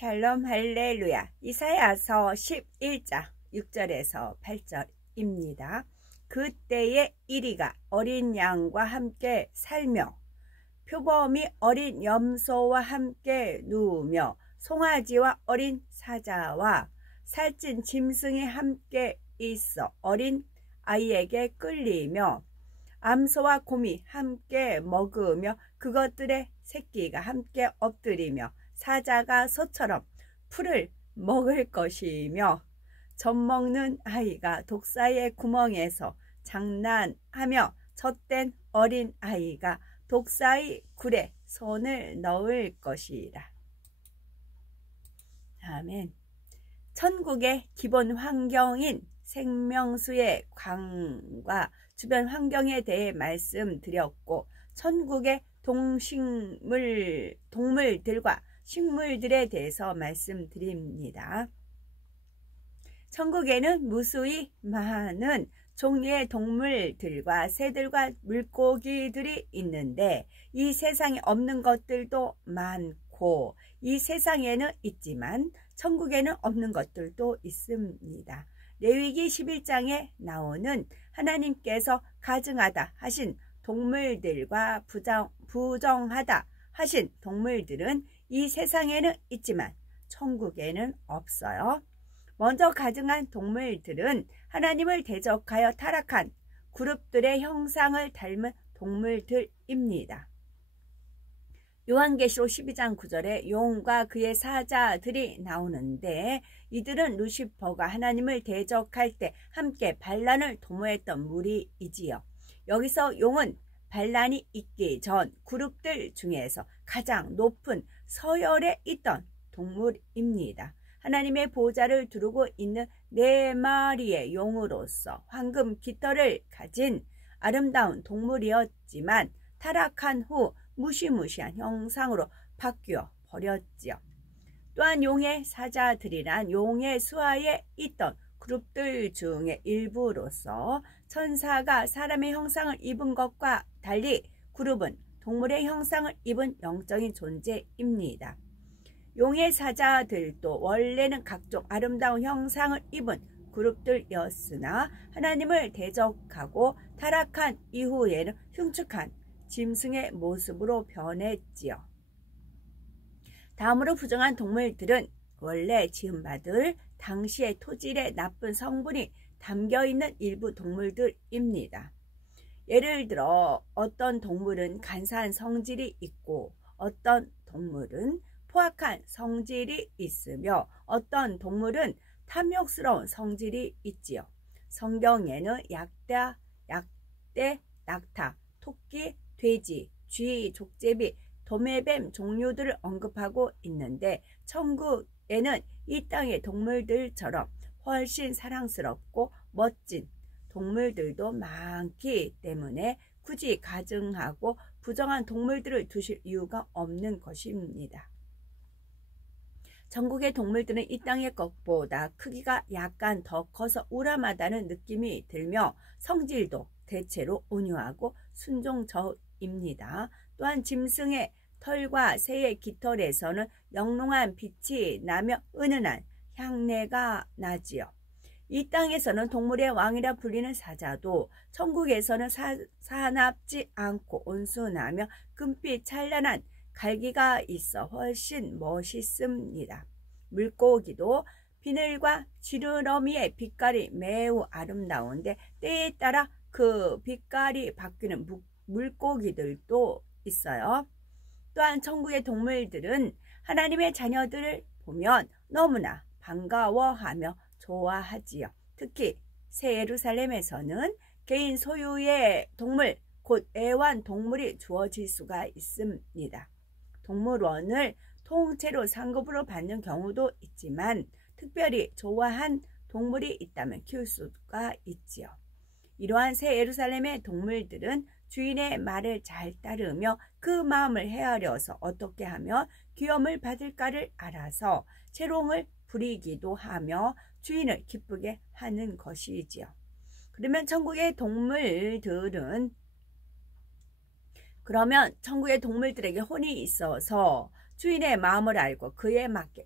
샬롬 할렐루야. 이사야서 11장 6절에서 8절입니다. 그때에 이리가 어린 양과 함께 살며 표범이 어린 염소와 함께 누우며 송아지와 어린 사자와 살찐 짐승이 함께 있어 어린 아이에게 끌리며 암소와 곰이 함께 먹으며 그것들의 새끼가 함께 엎드리며 사자가 소처럼 풀을 먹을 것이며 젖먹는 아이가 독사의 구멍에서 장난하며 젖된 어린 아이가 독사의 굴에 손을 넣을 것이라. 아멘. 천국의 기본 환경인 생명수의 강과 주변 환경에 대해 말씀드렸고, 천국의 동물들과 식물들에 대해서 말씀드립니다. 천국에는 무수히 많은 종류의 동물들과 새들과 물고기들이 있는데, 이 세상에 없는 것들도 많고 이 세상에는 있지만 천국에는 없는 것들도 있습니다. 레위기 11장에 나오는 하나님께서 가증하다 하신 동물들과 부정하다 하신 동물들은 이 세상에는 있지만 천국에는 없어요. 먼저 가증한 동물들은 하나님을 대적하여 타락한 그룹들의 형상을 닮은 동물들입니다. 요한계시록 12장 9절에 용과 그의 사자들이 나오는데, 이들은 루시퍼가 하나님을 대적할 때 함께 반란을 도모했던 무리이지요. 여기서 용은 반란이 있기 전 그룹들 중에서 가장 높은 서열에 있던 동물입니다. 하나님의 보좌를 두르고 있는 4마리의 용으로서 황금 깃털을 가진 아름다운 동물이었지만 타락한 후 무시무시한 형상으로 바뀌어 버렸지요. 또한 용의 사자들이란 용의 수하에 있던 그룹들 중에 일부로서 천사가 사람의 형상을 입은 것과 달리 그룹은 동물의 형상을 입은 영적인 존재입니다. 용의 사자들도 원래는 각종 아름다운 형상을 입은 그룹들이었으나 하나님을 대적하고 타락한 이후에는 흉측한 짐승의 모습으로 변했지요. 다음으로 부정한 동물들은 원래 지음받을 당시의 토질의 나쁜 성분이 담겨있는 일부 동물들입니다. 예를 들어 어떤 동물은 간사한 성질이 있고 어떤 동물은 포악한 성질이 있으며 어떤 동물은 탐욕스러운 성질이 있지요. 성경에는 약대, 낙타, 토끼, 돼지, 쥐, 족제비, 도매뱀 종류들을 언급하고 있는데, 천국에는 이 땅의 동물들처럼 훨씬 사랑스럽고 멋진 동물들도 많기 때문에 굳이 가증하고 부정한 동물들을 두실 이유가 없는 것입니다. 천국의 동물들은 이 땅의 것보다 크기가 약간 더 커서 우람하다는 느낌이 들며 성질도 대체로 온유하고 순종적입니다. 또한 짐승의 털과 새의 깃털에서는 영롱한 빛이 나며 은은한 향내가 나지요. 이 땅에서는 동물의 왕이라 불리는 사자도 천국에서는 사납지 않고 온순하며 금빛 찬란한 갈기가 있어 훨씬 멋있습니다. 물고기도 비늘과 지느러미의 빛깔이 매우 아름다운데 때에 따라 그 빛깔이 바뀌는 물고기들도 있어요. 또한 천국의 동물들은 하나님의 자녀들을 보면 너무나 반가워하며 좋아하지요. 특히 새 예루살렘에서는 개인 소유의 동물, 곧 애완동물이 주어질 수가 있습니다. 동물원을 통째로 상급으로 받는 경우도 있지만 특별히 좋아한 동물이 있다면 키울 수가 있지요. 이러한 새 예루살렘의 동물들은 주인의 말을 잘 따르며 그 마음을 헤아려서 어떻게 하면 귀염을 받을까를 알아서 재롱을 부리기도 하며 주인을 기쁘게 하는 것이지요. 그러면 천국의 동물들에게 혼이 있어서 주인의 마음을 알고 그에 맞게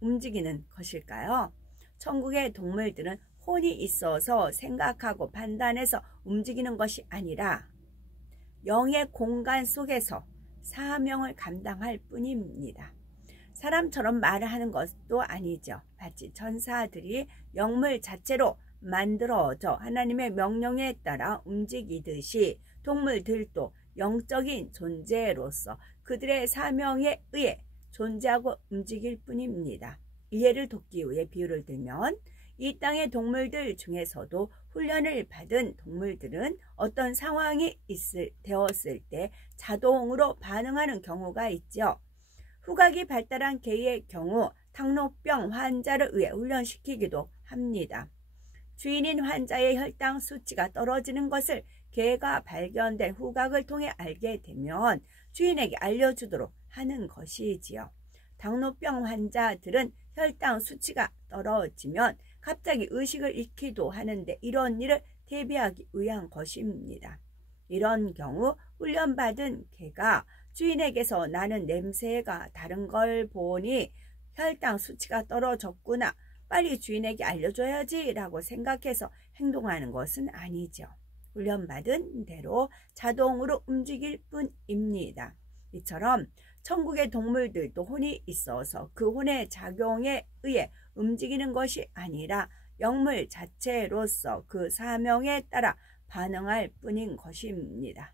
움직이는 것일까요? 천국의 동물들은 혼이 있어서 생각하고 판단해서 움직이는 것이 아니라 영의 공간 속에서 사명을 감당할 뿐입니다. 사람처럼 말을 하는 것도 아니죠. 마치 천사들이 영물 자체로 만들어져 하나님의 명령에 따라 움직이듯이 동물들도 영적인 존재로서 그들의 사명에 의해 존재하고 움직일 뿐입니다. 이해를 돕기 위해 비유를 들면 이 땅의 동물들 중에서도 훈련을 받은 동물들은 어떤 상황이 되었을 때 자동으로 반응하는 경우가 있죠. 후각이 발달한 개의 경우 당뇨병 환자를 위해 훈련시키기도 합니다. 주인인 환자의 혈당 수치가 떨어지는 것을 개가 발견된 후각을 통해 알게 되면 주인에게 알려주도록 하는 것이지요. 당뇨병 환자들은 혈당 수치가 떨어지면 갑자기 의식을 잃기도 하는데 이런 일을 대비하기 위한 것입니다. 이런 경우 훈련받은 개가 주인에게서 나는 냄새가 다른 걸 보니 혈당 수치가 떨어졌구나. 빨리 주인에게 알려줘야지 라고 생각해서 행동하는 것은 아니죠. 훈련받은 대로 자동으로 움직일 뿐입니다. 이처럼 천국의 동물들도 혼이 있어서 그 혼의 작용에 의해 움직이는 것이 아니라 영물 자체로서 그 사명에 따라 반응할 뿐인 것입니다.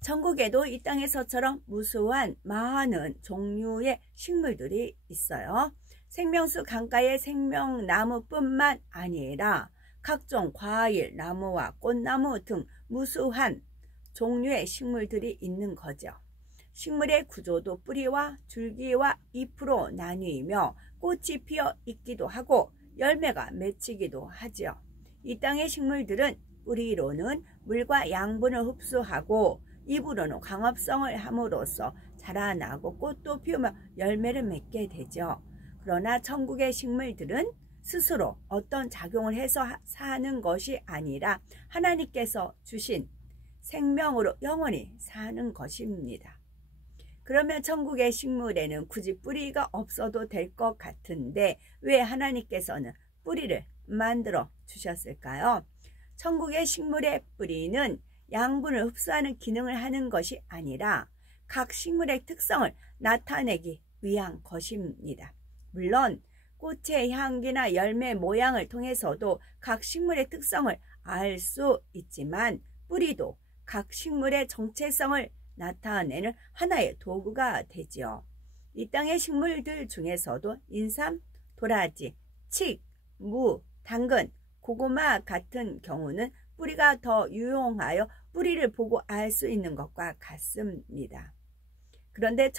천국에도 이 땅에서처럼 무수한 많은 종류의 식물들이 있어요. 생명수 강가의 생명나무뿐만 아니라 각종 과일, 나무와 꽃나무 등 무수한 종류의 식물들이 있는 거죠. 식물의 구조도 뿌리와 줄기와 잎으로 나뉘며 꽃이 피어 있기도 하고 열매가 맺히기도 하죠. 이 땅의 식물들은 뿌리로는 물과 양분을 흡수하고 잎으로는 광합성을 함으로써 자라나고 꽃도 피우며 열매를 맺게 되죠. 그러나 천국의 식물들은 스스로 어떤 작용을 해서 사는 것이 아니라 하나님께서 주신 생명으로 영원히 사는 것입니다. 그러면 천국의 식물에는 굳이 뿌리가 없어도 될 것 같은데 왜 하나님께서는 뿌리를 만들어 주셨을까요? 천국의 식물의 뿌리는 양분을 흡수하는 기능을 하는 것이 아니라 각 식물의 특성을 나타내기 위한 것입니다. 물론 꽃의 향기나 열매 모양을 통해서도 각 식물의 특성을 알 수 있지만 뿌리도 각 식물의 정체성을 나타내는 하나의 도구가 되지요. 이 땅의 식물들 중에서도 인삼, 도라지, 칡, 무, 당근, 고구마 같은 경우는 뿌리가 더 유용하여 뿌리를 보고 알 수 있는 것과 같습니다. 그런데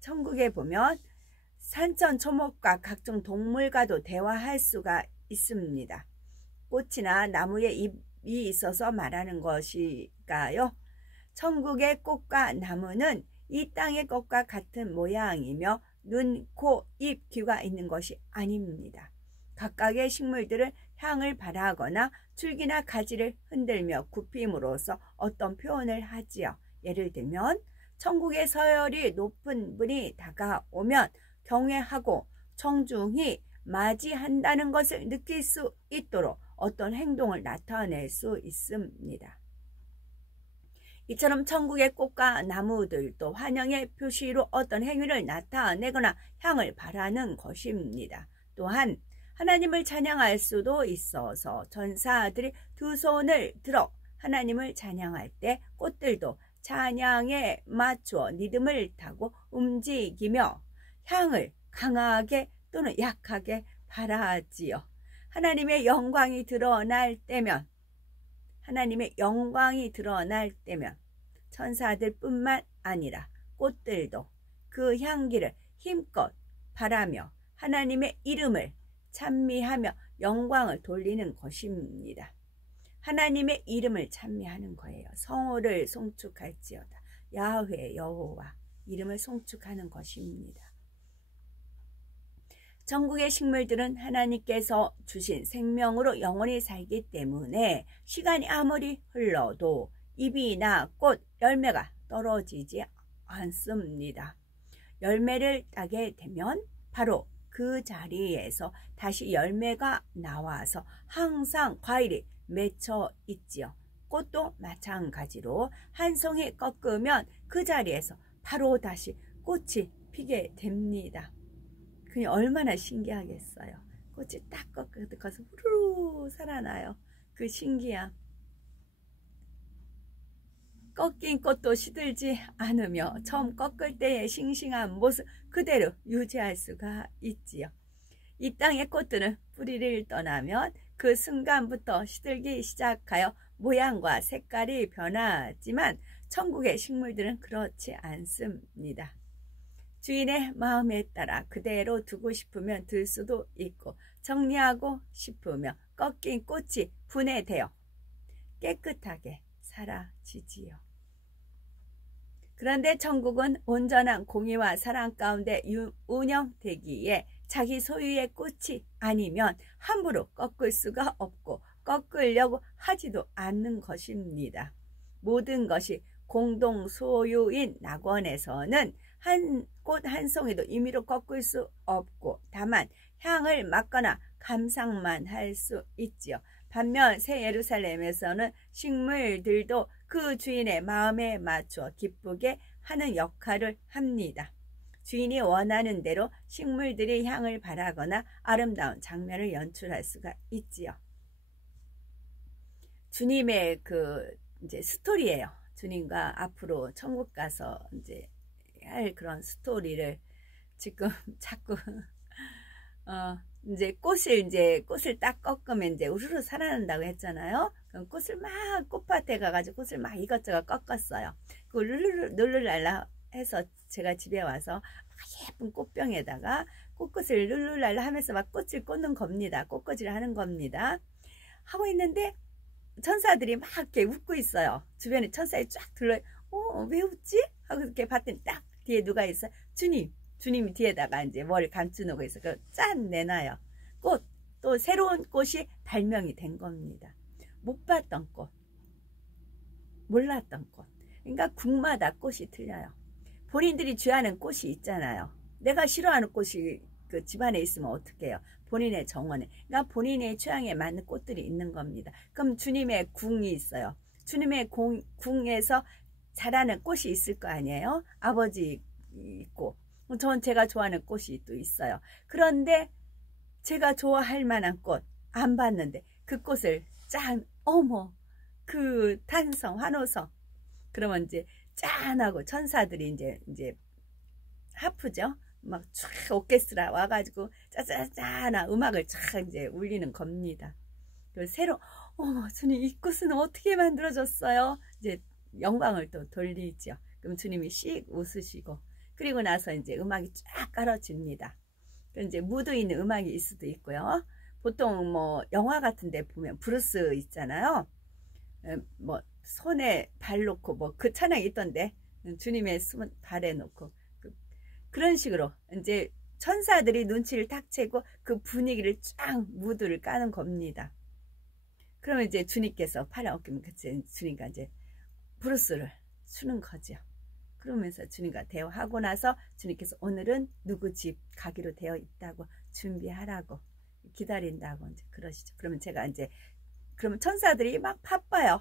천국에 보면 산천초목과 각종 동물과도 대화할 수가 있습니다. 꽃이나 나무에 잎이 있어서 말하는 것일까요? 천국의 꽃과 나무는 이 땅의 것과 같은 모양이며 눈, 코, 입, 귀가 있는 것이 아닙니다. 각각의 식물들은 향을 발하거나 줄기나 가지를 흔들며 굽힘으로써 어떤 표현을 하지요. 예를 들면 천국의 서열이 높은 분이 다가오면 경외하고 정중히 맞이한다는 것을 느낄 수 있도록 어떤 행동을 나타낼 수 있습니다. 이처럼 천국의 꽃과 나무들도 환영의 표시로 어떤 행위를 나타내거나 향을 발하는 것입니다. 또한 하나님을 찬양할 수도 있어서 전사들이 두 손을 들어 하나님을 찬양할 때 꽃들도 찬양에 맞추어 리듬을 타고 움직이며 향을 강하게 또는 약하게 발하지요. 하나님의 영광이 드러날 때면 천사들뿐만 아니라 꽃들도 그 향기를 힘껏 바라며 하나님의 이름을 찬미하며 영광을 돌리는 것입니다. 하나님의 이름을 찬미하는 거예요. 성호를 송축할지어다. 야훼 여호와 이름을 송축하는 것입니다. 천국의 식물들은 하나님께서 주신 생명으로 영원히 살기 때문에 시간이 아무리 흘러도 잎이나 꽃, 열매가 떨어지지 않습니다. 열매를 따게 되면 바로 그 자리에서 다시 열매가 나와서 항상 과일이 맺혀 있지요. 꽃도 마찬가지로 한 송이 꺾으면 그 자리에서 바로 다시 꽃이 피게 됩니다. 그게 얼마나 신기하겠어요. 꽃이 딱 꺾어서 후루루 살아나요. 그 신기함. 꺾인 꽃도 시들지 않으며 처음 꺾을 때의 싱싱한 모습 그대로 유지할 수가 있지요. 이 땅의 꽃들은 뿌리를 떠나면 그 순간부터 시들기 시작하여 모양과 색깔이 변하지만 천국의 식물들은 그렇지 않습니다. 주인의 마음에 따라 그대로 두고 싶으면 둘 수도 있고 정리하고 싶으면 꺾인 꽃이 분해되어 깨끗하게 사라지지요. 그런데 천국은 온전한 공의와 사랑 가운데 운영되기에 자기 소유의 꽃이 아니면 함부로 꺾을 수가 없고 꺾으려고 하지도 않는 것입니다. 모든 것이 공동 소유인 낙원에서는 한 꽃 한 송이도 임의로 꺾을 수 없고 다만 향을 맡거나 감상만 할 수 있지요. 반면 새 예루살렘에서는 식물들도 그 주인의 마음에 맞춰 기쁘게 하는 역할을 합니다. 주인이 원하는 대로 식물들이 향을 발하거나 아름다운 장면을 연출할 수가 있지요. 주님의 이제 스토리예요. 주님과 앞으로 천국 가서 이제 할 그런 스토리를 지금 자꾸 이제 꽃을 딱 꺾으면 이제 우르르 살아난다고 했잖아요. 그럼 꽃을 막 꽃밭에 가가지고 꽃을 막 이것저것 꺾었어요. 그 룰루랄라 해서 제가 집에 와서 예쁜 꽃병에다가 꽃을 룰루랄라 하면서 막 꽃을 꽂는 겁니다. 꽃꽂이를 하는 겁니다. 하고 있는데 천사들이 막 이렇게 웃고 있어요. 주변에 천사들이 쫙 둘러, 왜 웃지? 하고 이렇게 봤더니 딱 뒤에 누가 있어요? 주님이 뒤에다가 이제 머리를 감추놓고 있어. 짠 내놔요. 꽃, 또 새로운 꽃이 발명이 된 겁니다. 못 봤던 꽃, 몰랐던 꽃. 그러니까 국마다 꽃이 틀려요. 본인들이 좋아하는 꽃이 있잖아요. 내가 싫어하는 꽃이 그 집안에 있으면 어떡해요? 본인의 정원에. 그러니까 본인의 취향에 맞는 꽃들이 있는 겁니다. 그럼 주님의 궁이 있어요. 주님의 궁에서 자라는 꽃이 있을 거 아니에요? 아버지 있고. 전 제가 좋아하는 꽃이 또 있어요. 그런데 제가 좋아할 만한 꽃 안 봤는데 그 꽃을 짠, 어머, 그 탄성, 환호성. 그러면 이제 짠하고 천사들이 이제 하프죠. 막 촤 오케스트라 와가지고 짜자자나 음악을 촤 이제 울리는 겁니다. 새로 어머 주님 이 꽃은 어떻게 만들어졌어요? 이제 영광을 또 돌리죠. 그럼 주님이 씩 웃으시고 그리고 나서 이제 음악이 쫙 깔아집니다. 이제 무드 있는 음악이 있을 수도 있고요. 보통 뭐 영화 같은데 보면 브루스 있잖아요. 뭐 손에 발 놓고 뭐 그 찬양이 있던데 주님의 숨은 발에 놓고 그런 식으로 이제 천사들이 눈치를 탁 채고 그 분위기를 쫙 무드를 까는 겁니다. 그러면 이제 주님께서 팔에 엉키면 주님과 이제 브루스를 추는 거죠. 그러면서 주님과 대화하고 나서 주님께서 오늘은 누구 집 가기로 되어 있다고 준비하라고 기다린다고 이제 그러시죠. 그러면 제가 이제 그러면 천사들이 막 바빠요.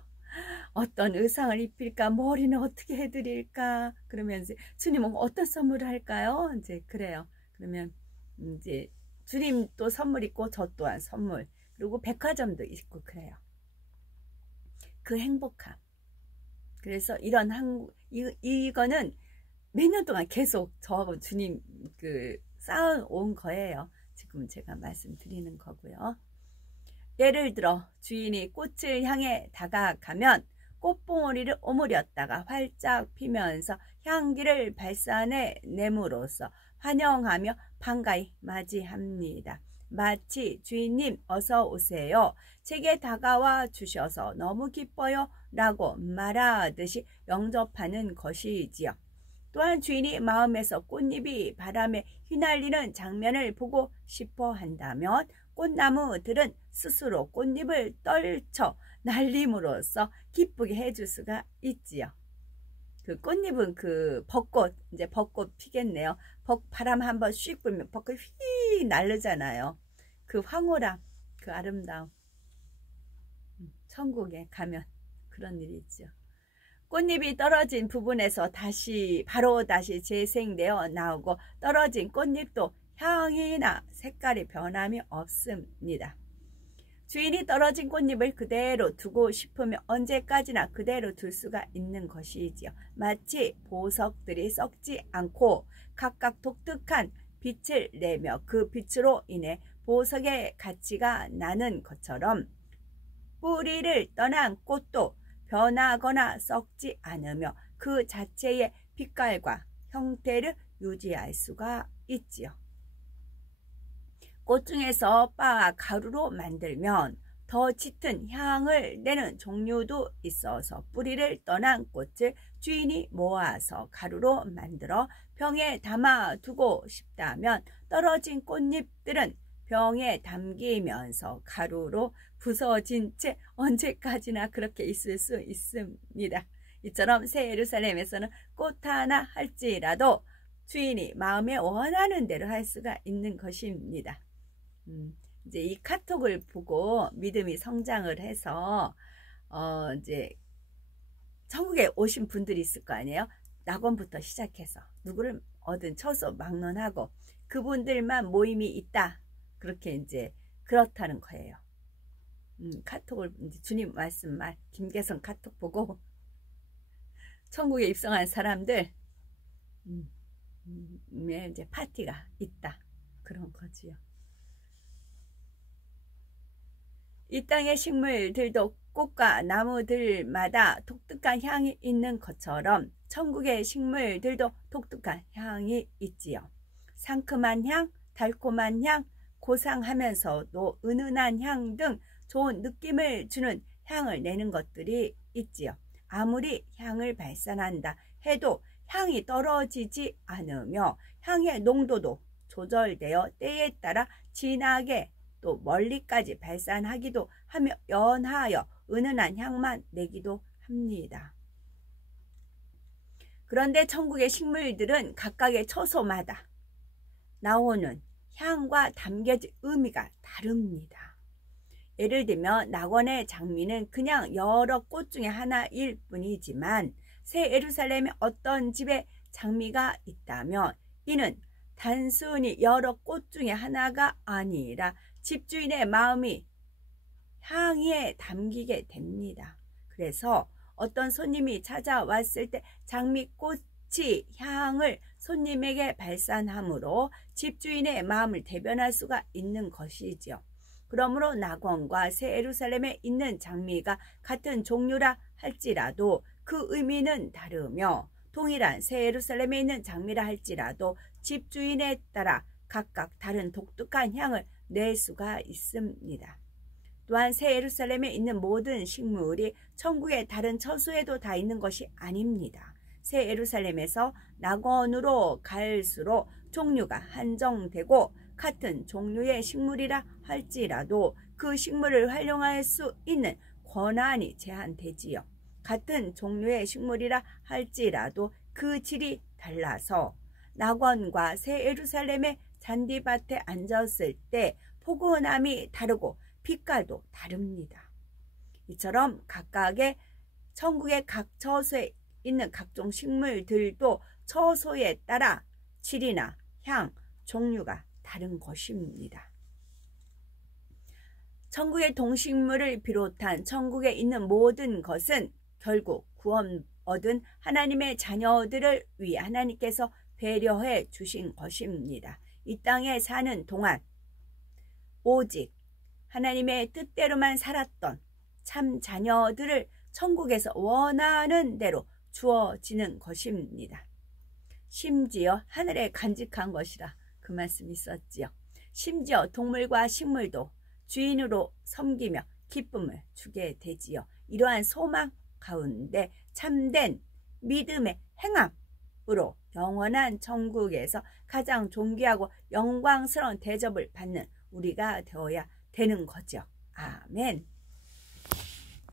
어떤 의상을 입힐까, 머리는 어떻게 해드릴까, 그러면 이제 주님은 어떤 선물을 할까요? 이제 그래요. 그러면 이제 주님 또 선물 있고 저 또한 선물, 그리고 백화점도 있고 그래요. 그 행복함. 그래서 이런 이거는 몇 년 동안 계속 저하고 주님 쌓아온 거예요. 지금 제가 말씀드리는 거고요. 예를 들어 주인이 꽃을 향해 다가가면 꽃봉오리를 오므렸다가 활짝 피면서 향기를 발산해냄으로써 환영하며 반가이 맞이합니다. 마치 주인님 어서 오세요. 제게 다가와 주셔서 너무 기뻐요 라고 말하듯이 영접하는 것이지요. 또한 주인이 마음에서 꽃잎이 바람에 휘날리는 장면을 보고 싶어 한다면 꽃나무들은 스스로 꽃잎을 떨쳐 날림으로써 기쁘게 해줄 수가 있지요. 그 꽃잎은 그 벚꽃, 이제 벚꽃 피겠네요. 바람 한번 씩 불면 벚꽃 휘 날르잖아요. 그 황홀함, 그 아름다움. 천국에 가면 그런 일이 있죠. 꽃잎이 떨어진 부분에서 바로 다시 재생되어 나오고, 떨어진 꽃잎도 향이나 색깔이 변함이 없습니다. 주인이 떨어진 꽃잎을 그대로 두고 싶으면 언제까지나 그대로 둘 수가 있는 것이지요. 마치 보석들이 썩지 않고 각각 독특한 빛을 내며 그 빛으로 인해 보석의 가치가 나는 것처럼, 뿌리를 떠난 꽃도 변하거나 썩지 않으며 그 자체의 빛깔과 형태를 유지할 수가 있지요. 꽃 중에서 바 가루로 만들면 더 짙은 향을 내는 종류도 있어서, 뿌리를 떠난 꽃을 주인이 모아서 가루로 만들어 병에 담아 두고 싶다면 떨어진 꽃잎들은 병에 담기면서 가루로 부서진 채 언제까지나 그렇게 있을 수 있습니다. 이처럼 새 예루살렘에서는 꽃 하나 할지라도 주인이 마음에 원하는 대로 할 수가 있는 것입니다. 이제 이 카톡을 보고 믿음이 성장을 해서 이제 천국에 오신 분들이 있을 거 아니에요. 낙원부터 시작해서 누구를 어든 쳐서 막론하고 그분들만 모임이 있다. 그렇게 이제 그렇다는 거예요. 카톡을 이제 주님 말씀 김계성 카톡 보고 천국에 입성한 사람들 이제 파티가 있다. 그런 거지요. 이 땅의 식물들도 꽃과 나무들마다 독특한 향이 있는 것처럼 천국의 식물들도 독특한 향이 있지요. 상큼한 향, 달콤한 향, 고상하면서도 은은한 향 등 좋은 느낌을 주는 향을 내는 것들이 있지요. 아무리 향을 발산한다 해도 향이 떨어지지 않으며 향의 농도도 조절되어 때에 따라 진하게 또 멀리까지 발산하기도 하며 연하여 은은한 향만 내기도 합니다. 그런데 천국의 식물들은 각각의 처소마다 나오는 향과 담겨진 의미가 다릅니다. 예를 들면 낙원의 장미는 그냥 여러 꽃 중에 하나일 뿐이지만 새 예루살렘의 어떤 집에 장미가 있다면 이는 단순히 여러 꽃 중에 하나가 아니라 집주인의 마음이 향에 담기게 됩니다. 그래서 어떤 손님이 찾아왔을 때 장미꽃이 향을 손님에게 발산하므로 집주인의 마음을 대변할 수가 있는 것이지요. 그러므로 낙원과 새 예루살렘에 있는 장미가 같은 종류라 할지라도 그 의미는 다르며, 동일한 새 예루살렘에 있는 장미라 할지라도 집주인에 따라 각각 다른 독특한 향을 낼 수가 있습니다. 또한 새 예루살렘에 있는 모든 식물이 천국의 다른 처소에도 다 있는 것이 아닙니다. 새 예루살렘에서 낙원으로 갈수록 종류가 한정되고 같은 종류의 식물이라 할지라도 그 식물을 활용할 수 있는 권한이 제한되지요. 같은 종류의 식물이라 할지라도 그 질이 달라서 낙원과 새 예루살렘의 잔디밭에 앉았을 때 포근함이 다르고 빛깔도 다릅니다. 이처럼 각각의 천국의 각 처소에 있는 각종 식물들도 처소에 따라 질이나 향, 종류가 다른 것입니다. 천국의 동식물을 비롯한 천국에 있는 모든 것은 결국 구원 얻은 하나님의 자녀들을 위해 하나님께서 배려해 주신 것입니다. 이 땅에 사는 동안 오직 하나님의 뜻대로만 살았던 참 자녀들을 천국에서 원하는 대로 주어지는 것입니다. 심지어 하늘에 간직한 것이라 그 말씀이 있었지요. 심지어 동물과 식물도 주인으로 섬기며 기쁨을 주게 되지요. 이러한 소망 가운데 참된 믿음의 행함으로 영원한 천국에서 가장 존귀하고 영광스러운 대접을 받는 우리가 되어야 되는 거죠. 아멘.